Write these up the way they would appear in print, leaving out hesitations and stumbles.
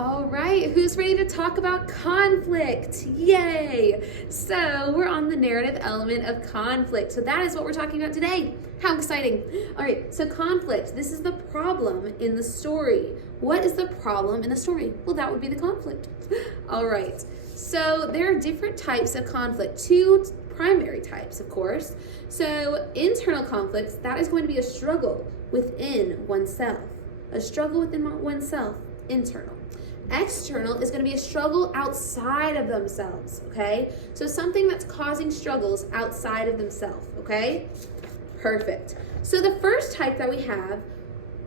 All right, who's ready to talk about conflict? Yay! So we're on the narrative element of conflict. So that is what we're talking about today. How exciting. All right, so conflict, this is the problem in the story. What is the problem in the story? Well, that would be the conflict. All right, so there are different types of conflict, two primary types, of course. So internal conflicts, that is going to be a struggle within oneself. A struggle within oneself, internal. External is going to be a struggle outside of themselves, okay? So something that's causing struggles outside of themselves, okay? Perfect. So the first type that we have,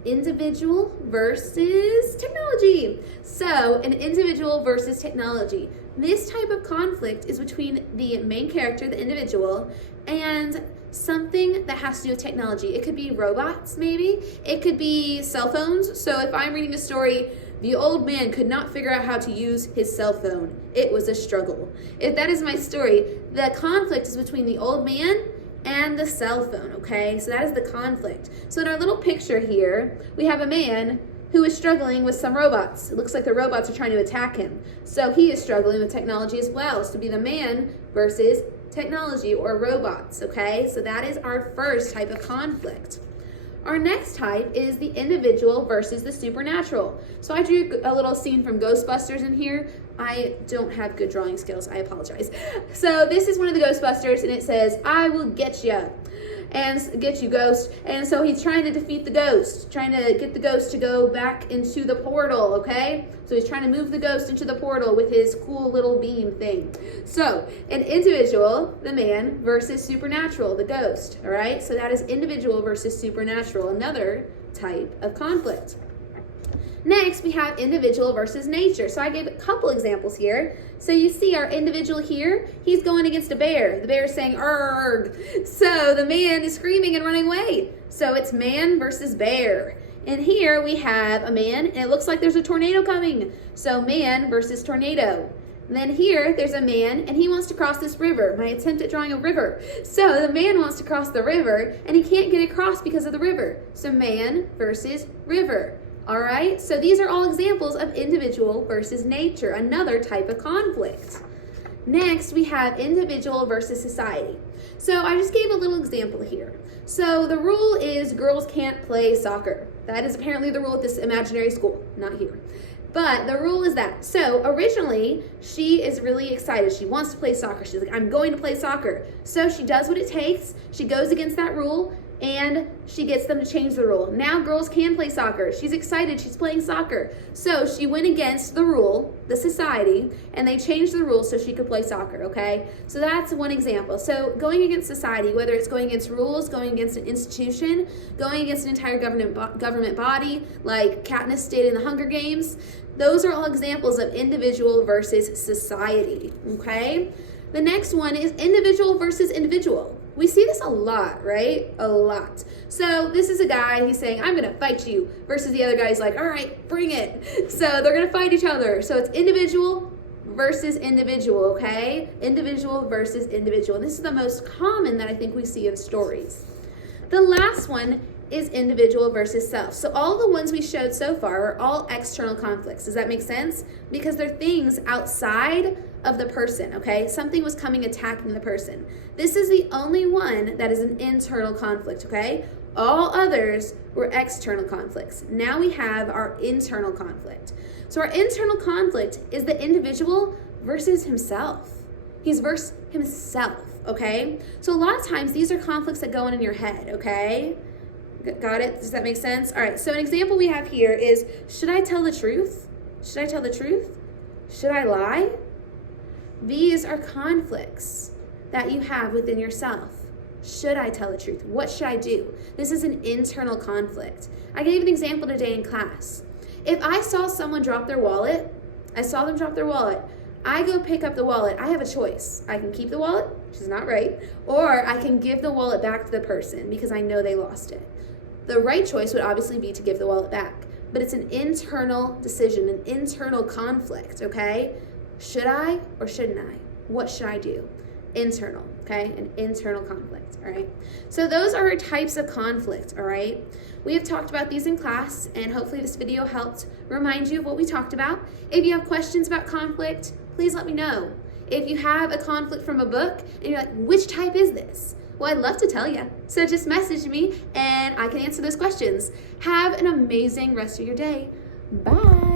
individual versus technology. So an individual versus technology. This type of conflict is between the main character, the individual, and something that has to do with technology. It could be robots, maybe. It could be cell phones. So if I'm reading a story, the old man could not figure out how to use his cell phone. It was a struggle. If that is my story, the conflict is between the old man and the cell phone, okay? So that is the conflict. So in our little picture here, we have a man who is struggling with some robots. It looks like the robots are trying to attack him. So he is struggling with technology as well. So be the man versus technology or robots, okay? So that is our first type of conflict. Our next type is the individual versus the supernatural. So I drew a little scene from Ghostbusters in here. I don't have good drawing skills, I apologize. So this is one of the Ghostbusters and it says, "I will get you." And get you, ghost. And so he's trying to defeat the ghost, trying to get the ghost to go back into the portal, okay? So he's trying to move the ghost into the portal with his cool little beam thing. So an individual, the man, versus supernatural, the ghost, all right? So that is individual versus supernatural, another type of conflict. Next, we have individual versus nature. So I gave a couple examples here. So you see our individual here, he's going against a bear. The bear is saying, "Arrgh." So the man is screaming and running away. So it's man versus bear. And here we have a man, and it looks like there's a tornado coming. So man versus tornado. And then here, there's a man, and he wants to cross this river. My attempt at drawing a river. So the man wants to cross the river, and he can't get across because of the river. So man versus river. All right, so these are all examples of individual versus nature, another type of conflict. Next, we have individual versus society. So I just gave a little example here. So the rule is girls can't play soccer. That is apparently the rule at this imaginary school, not here. But the rule is that. So originally, she is really excited. She wants to play soccer. She's like, "I'm going to play soccer." So she does what it takes. She goes against that rule, and she gets them to change the rule. Now girls can play soccer. She's excited, she's playing soccer. So she went against the rule, the society, and they changed the rules so she could play soccer, okay? So that's one example. So going against society, whether it's going against rules, going against an institution, going against an entire government body, like Katniss did in the Hunger Games, those are all examples of individual versus society, okay? The next one is individual versus individual. We see this a lot, right? A lot. So this is a guy, he's saying, "I'm gonna fight you," versus the other guy's like, "All right, bring it." So they're gonna fight each other. So it's individual versus individual, okay? Individual versus individual. And this is the most common that I think we see in stories. The last one is individual versus self. So all the ones we showed so far are all external conflicts. Does that make sense? Because they're things outside of the person, okay? Something was coming attacking the person. This is the only one that is an internal conflict, okay? All others were external conflicts. Now we have our internal conflict. So our internal conflict is the individual versus himself. He's versus himself, okay? So a lot of times these are conflicts that go on in your head, okay? Got it? Does that make sense? All right, so an example we have here is, should I tell the truth? Should I tell the truth? Should I lie? These are conflicts that you have within yourself. Should I tell the truth? What should I do? This is an internal conflict. I gave an example today in class. If I saw someone drop their wallet, I go pick up the wallet. I have a choice. I can keep the wallet, which is not right, or I can give the wallet back to the person because I know they lost it. The right choice would obviously be to give the wallet back, but it's an internal decision, an internal conflict, okay? Should I or shouldn't I? What should I do? internal, okay? An internal conflict, all right? So those are our types of conflict, all right? We have talked about these in class, and hopefully this video helped remind you of what we talked about. If you have questions about conflict, please let me know. If you have a conflict from a book and you're like, which type is this? Well, I'd love to tell you. So just message me and I can answer those questions. Have an amazing rest of your day. Bye.